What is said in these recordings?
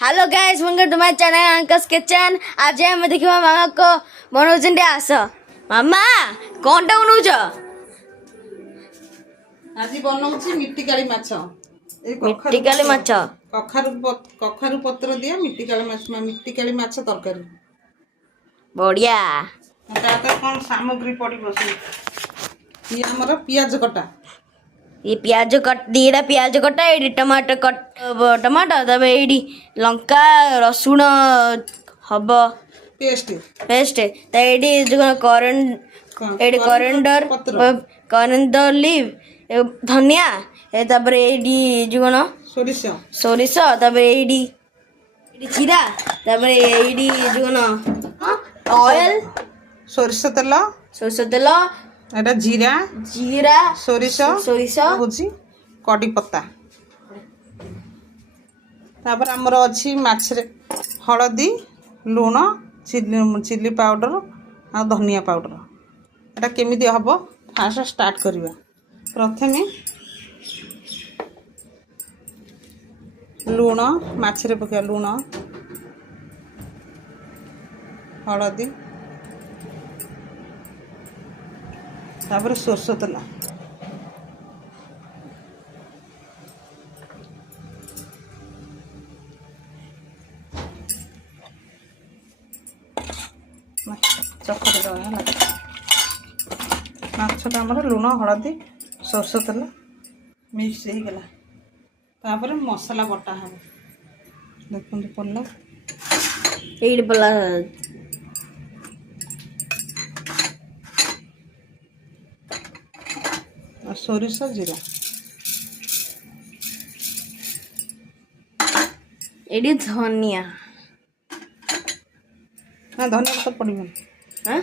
Hello guys, welcome to my channel uncle's kitchen. आज हम देखिबा मामा को बनौछन आस। मामा कोनटा बनौछ? আজি বনাউছি মিট্টিকালি মাছ। এই মিট্টিকালি মাছ। কখারু পত্র দিয়ে মিট্টিকালি মাছ তরকারি। বড়িয়া। তাতে কোন সামগ্রী পড়িব সেই? ই ଆମର পিয়াজ কটা। ये प्याज कट दीटा प्याज कटा ये टमाटर कट टमाटर तब ये लंका रसुण हब পেস্ট पेस्ट ये जो करेंडर करेंडर लीव धनिया तापर ये जो कौन সরিষ सोरिष तापर ये जीरा तापर ये जो कौन ऑयल সরিষ তেল सोरिष तेल এটা জিরা जीरा সরিষ सोरिष হচ্ছে কড়ি পত্তা। তারপর আমার ଅଛି ମାଛରେ ହଳଦୀ ଲୁଣ ଚିଲି ପାଉଡ଼ର ଆଉ ଧନିଆ ପାଉଡ଼ର। এটা କେମିତି ହେବ ଫାଷ୍ଟ ଷ୍ଟାର୍ଟ କରିବା। ପ୍ରଥମେ ଲୁଣ ମାଛରେ ପକାଇବା, ଲୁଣ ହଳଦୀ ତାପରେ ସୋରିଷ ତେଲ, ଚକଟି ଦେବା ହେଲା। ମାଛଟା ଆମର ଲୁଣ ହଳଦୀ ସୋରିଷ ତେଲ ମିକ୍ସ ହେଇଗଲା। ତାପରେ ମସଲା ବଟା ହେବ। ଦେଖନ୍ତୁ ପଡ଼ିଲା ଏଇଠି ପଲା ସୋରିଷ ଜିରା, ଏଇଠି ଧନିଆ। ନା ଧନିଆ ପତ୍ର ପଡ଼ିବନି, ହାଁ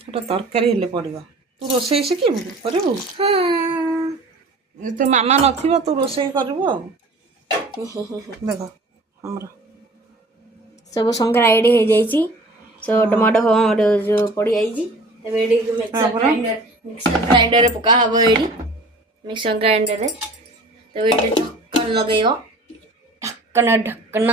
ସେଟା ତରକାରୀ ହେଲେ ପଡ଼ିବ। ତୁ ରୋଷେଇ ଶିଖିବୁ କରିବୁ, ତୋ ମାମା ନଥିବ ତୁ ରୋଷେଇ କରିବୁ ଆଉ। ଦେଖ ଆମର ସବୁ ସଂଗ୍ରା ଏଇଠି ହେଇଯାଇଛି। ସବୁ ଟମାଟୋ ଫମାଟୋ ଯୋଉ ପଡ଼ି ଯାଇଛି। ତେବେ ଏଇଠି ମିକ୍ସର ଗ୍ରାଇଣ୍ଡରରେ ପକା ହବ। ଏଇଠି ମିକ୍ସର ଗ୍ରାଇଣ୍ଡରରେ ତେବେ ଏଇଠି ଢକ୍କନ ଲଗେଇବ। ଢକ୍କନ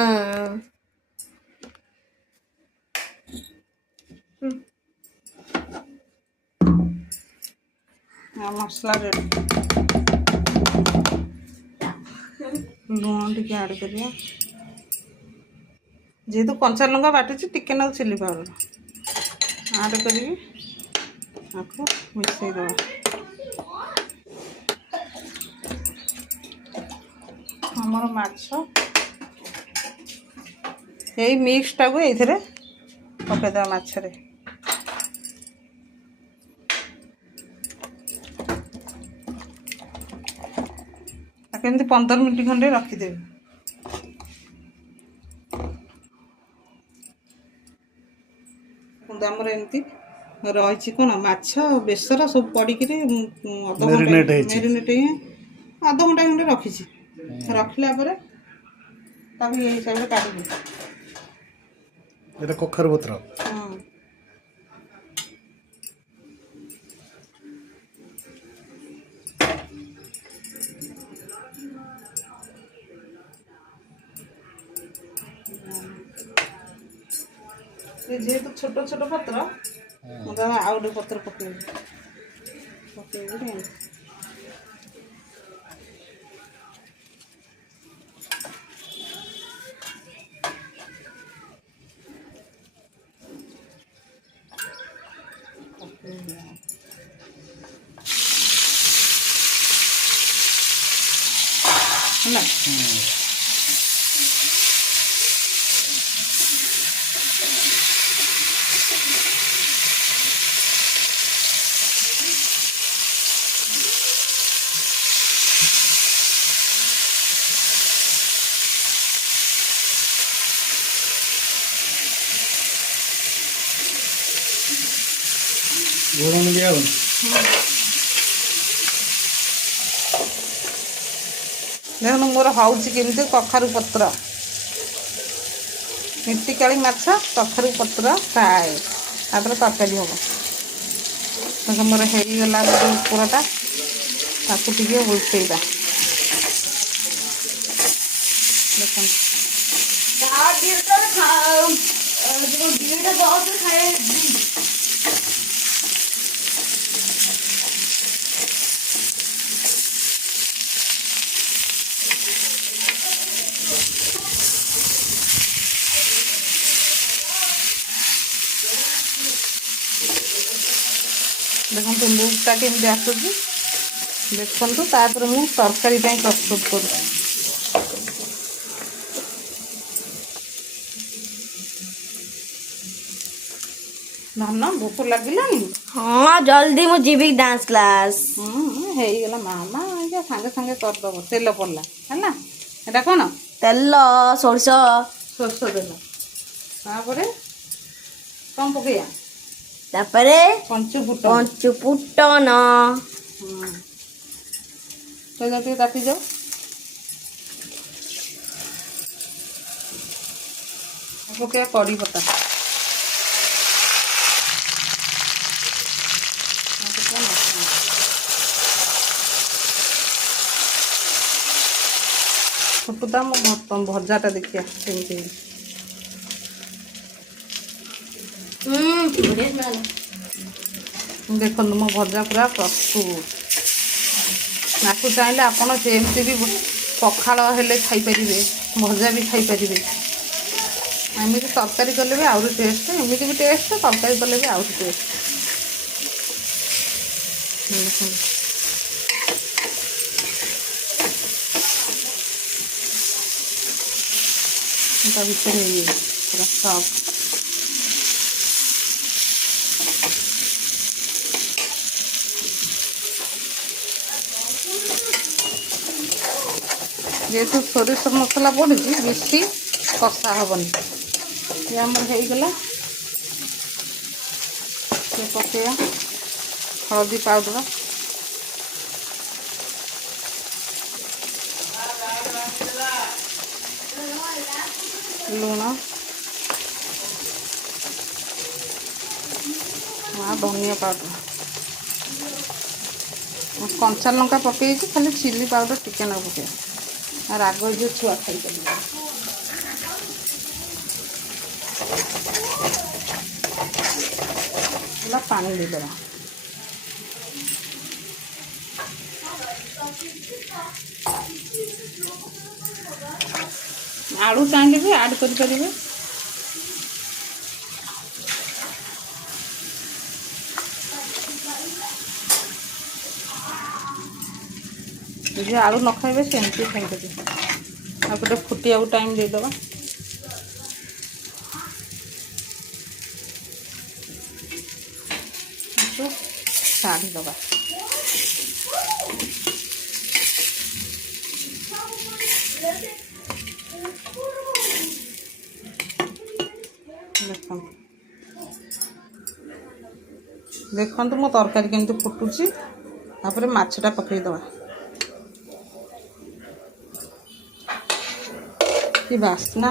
ମସଲା ରେଡ଼ି। ଲୁଣ ଟିକେ ଆଡ଼୍ କରିବା। ଯେହେତୁ କଞ୍ଚା ଲଙ୍କା ବାଟିଛି ଟିକେ ନାକୁ ଚିଲି ପାଉଡ଼ର ଆଡ଼୍ କରିକି ତାକୁ ମିଶାଇ ଦେବା। ଆମର ମାଛ ଏଇ ମିକ୍ସଟାକୁ ଏଇଥିରେ ପକାଇଦେବା ମାଛରେ। ତାକୁ ଏମିତି 15 ମିନିଟ୍ ଖଣ୍ଡେ ରଖିଦେବି। ଆମର ଏମିତି ରହିଛି କ'ଣ ମାଛ ବେସର ସବୁ ପଡ଼ିକିରି ଅଧଘଣ୍ଟା ଖଣ୍ଡେ ରଖିଛି। ରଖିଲା ପରେ ତାକୁ ଏଇ ହିସାବରେ କାଢ଼ିବି। এটা কখারু পত্র। ଯେହେତୁ ଛୋଟ ଛୋଟ ପତ୍ର ମୁଁ ତାକୁ ଆଉ ଗୋଟେ ପତ୍ର ପକେଇବି। ହେଲା ঘোড়া মিলিয়ে আগুন ଦେଖନ୍ତୁ ମୋର ହେଉଛି କେମିତି କଖାରୁ ପତ୍ର ମିଟିକାଳି ମାଛ କଖାରୁ ପତ୍ର ଫ୍ରାଏ। ତାପରେ ତରକାରୀ ହେବ। ଦେଖ ମୋର ହେଇଗଲା ପୁରଟା। ତାକୁ ଟିକେ ଉଲ୍ଟେଇବା। ଦେଖନ୍ତୁ ଦେଖନ୍ତୁ ଲୁକ୍ଟା କେମିତି ଆସୁଛି। ଦେଖନ୍ତୁ ତାପରେ ମୁଁ ତରକାରୀ ପାଇଁ ପ୍ରସ୍ତୁତ କରୁଛି। ଧନ ଭୋକ ଲାଗିଲାଣି? ହଁ ଜଲ୍ଦି ମୁଁ ଯିବି ଡାନ୍ସ କ୍ଲାସ୍। ହେଇଗଲା ମାମା ଆଜ୍ଞା ସାଙ୍ଗେ ସାଙ୍ଗେ କରିଦେବ। ତେଲ ପଡ଼ିଲା ହେଲା। ଏଇଟା କ'ଣ? ତେଲ ସୋରିଷ ସୋରିଷ ତେଲ। ତାପରେ କ'ଣ ପକେଇବା? ତାପରେ ପଞ୍ଚୁ ଫୁଟଣ। ପଞ୍ଚୁ ଫୁଟଣ ତେଲ ଟିକେ ତାତିଯାଉ। ପକେଇବା କଢ଼ି ପତ୍ତା। ଫୁଟୁତା ମୋ ଭଜାଟା ଦେଖିବା କେମିତି ହେଇଛି। ଦେଖନ୍ତୁ ମୋ ଭଜା ପୁରା ପ୍ରସ୍ତୁତ। ତାକୁ ଚାହିଁଲେ ଆପଣ ସେମିତି ବି ପଖାଳ ହେଲେ ଖାଇପାରିବେ, ଭଜା ବି ଖାଇପାରିବେ। ଏମିତି ତରକାରୀ କଲେ ବି ଆହୁରି ଟେଷ୍ଟ, ଏମିତି ବି ଟେଷ୍ଟ, ତରକାରୀ କଲେ ବି ଆହୁରି ଟେଷ୍ଟ। ତା ଭିତରେ ଇଏ ପୁରା ସଫ୍ଟ। যেহেতু সরিষ মশলা পড়ুଛି বেশি কষা হবনি। ये ଆମର ହେଇଗଲା। ये ପକେଇବା ହଳଦୀ ପାଉଡ଼ର, ଲୁଣ ଆଉ ଧନିଆ ପାଉଡ଼ର। କଞ୍ଚା ଲଙ୍କା ପକେଇଛି, ଖାଲି ଚିଲି ପାଉଡ଼ର ଟିକେ ନାକୁ ପକେଇବା। ଆଉ ରାଗ ହେଇଯିବ, ଛୁଆ ଖାଇପାରିବେ। ହେଲା ପାଣି ଦେଇଦେବା। ଆଳୁ ଚାହିଁଲେ ବି ଆଡ଼୍ କରିପାରିବେ। ଯଦି ଆଳୁ ନ ଖାଇବେ ସେମିତି ଖାଇଦେବେ। ଆଉ ଗୋଟେ ଫୁଟିବାକୁ ଟାଇମ୍ ଦେଇଦେବା। କାଢ଼ିଦେବା। ଦେଖନ୍ତୁ ମୋ ତରକାରୀ କେମିତି ଫୁଟୁଛି। ତାପରେ ମାଛଟା ପକେଇଦେବା। କି ବାସ୍ନା।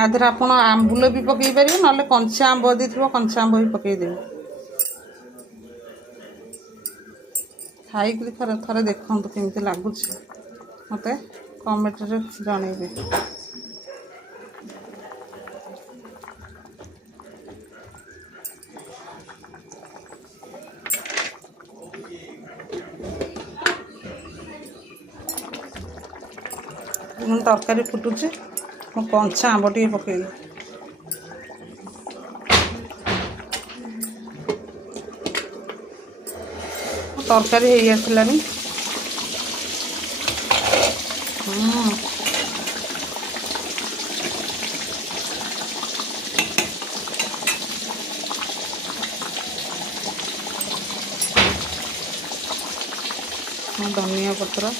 ଆ ଦେହରେ ଆପଣ ଆମ୍ବୁଲ ବି ପକେଇ ପାରିବେ, ନହେଲେ କଞ୍ଚା ଆମ୍ବ ଯଦି ଥିବ କଞ୍ଚା ଆମ୍ବ ବି ପକେଇଦେବେ। ଖାଇକି ଥରେ ଦେଖନ୍ତୁ କେମିତି ଲାଗୁଛି, ମୋତେ କମେଣ୍ଟରେ ଜଣେଇବେ। ତରକାରୀ ଫୁଟୁଛି, ମୁଁ କଞ୍ଚା ଆମ୍ବ ଟିକେ ପକେଇଲି। ତରକାରୀ ହେଇ ଆସିଲାଣି। ଧନିଆ ପତ୍ର,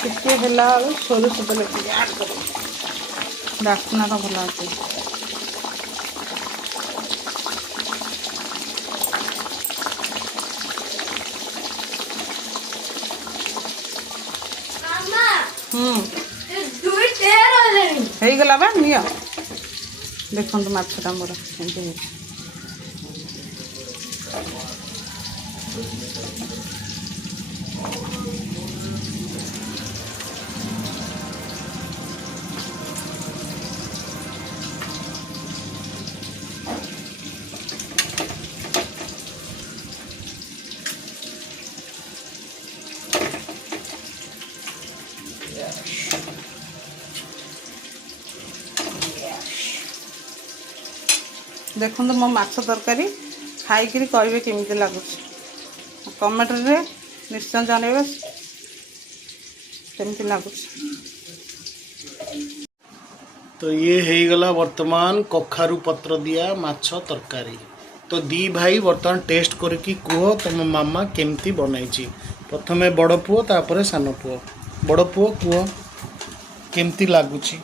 ଟିକେ ହେଲା ବେଳୁ ସୋରିଷ ତେଲ ଟିକେ ଆଡ଼୍ କରିବି, ବାସ୍ନାଟା ଭଲ ଅଛି। ହେଇଗଲା ବା ନିଅ ଦେଖନ୍ତୁ ମାଛଟା ମୋର ଏମିତି ହେଇଛି। ଦେଖନ୍ତୁ ମୋ ମାଛ ତରକାରୀ ଖାଇକିରି କହିବେ କେମିତି ଲାଗୁଛି କମେଣ୍ଟରେ ନିଶ୍ଚୟ ଜଣାଇବେ କେମିତି ଲାଗୁଛି। तो ये ହେଇଗଲା ବର୍ତ୍ତମାନ କଖାରୁ ପତ୍ର ଦିଆ ମାଛ ତରକାରୀ। तो दी भाई ବର୍ତ୍ତମାନ ଟେଷ୍ଟ କରିକି କୁହ ତମ ମାମା କେମିତି ବନାଇଛି। ପ୍ରଥମେ ବଡ଼ ପୁଅ ତାପରେ ସାନ ପୁଅ। ବଡ଼ ପୁଅ କୁହ କେମିତି ଲାଗୁଛି।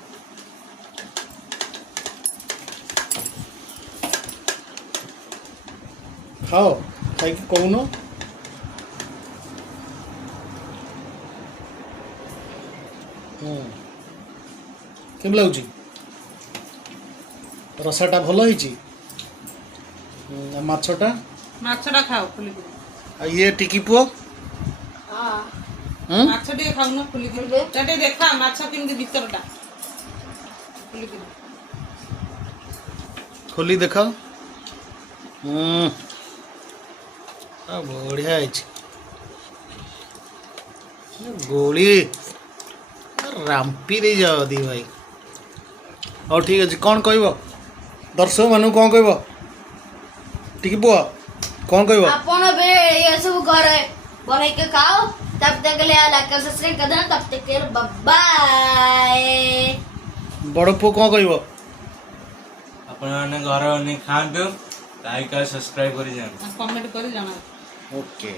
ଖାଅ ଖାଇକି କହୁନ। କେମିତି ଲାଗୁଛି ରସାଟା ଭଲ ହେଇଛି। ମାଛଟା ଖାଅ ଖୋଲିକିରି ଆଉ ଇଏ ଟିକି ପୁଅ ମାଛ ଟିକେ ଖାଉନ ଖୋଲିକିରି ଟିକେ ଦେଖା ମାଛ କେମିତି ଭିତରଟା ଖୋଲିକିରି ଖୋଲି ଦେଖାଅ। ବଢ଼ିଆ ହେଇଛି ଗୋଳି ରାମ୍ପି ଦେଇଯାଅ ଦି ଭାଇ। ହଉ ଠିକ୍ ଅଛି କ'ଣ କହିବ ଦର୍ଶକ ମାନଙ୍କୁ କ'ଣ କହିବ ଟିକେ ପୁଅ କ'ଣ କହିବ। ଆପଣ ବି ये सब घरे बना के खाओ तब तक के लिए लाइक सब्सक्राइब कर देना तब तक के लिए बाय। ବଡ଼ ପୁଅ କ'ଣ କହିବ। ଆପଣମାନେ ଘରେ ବନେଇ ଖାଆନ୍ତୁ ଲାଇକ୍ ଆଉ ସବସ୍କ୍ରାଇବ୍ କରି ଯାଆନ୍ତୁ କମେଣ୍ଟ କରି ଜଣାଅ। ଓକେ।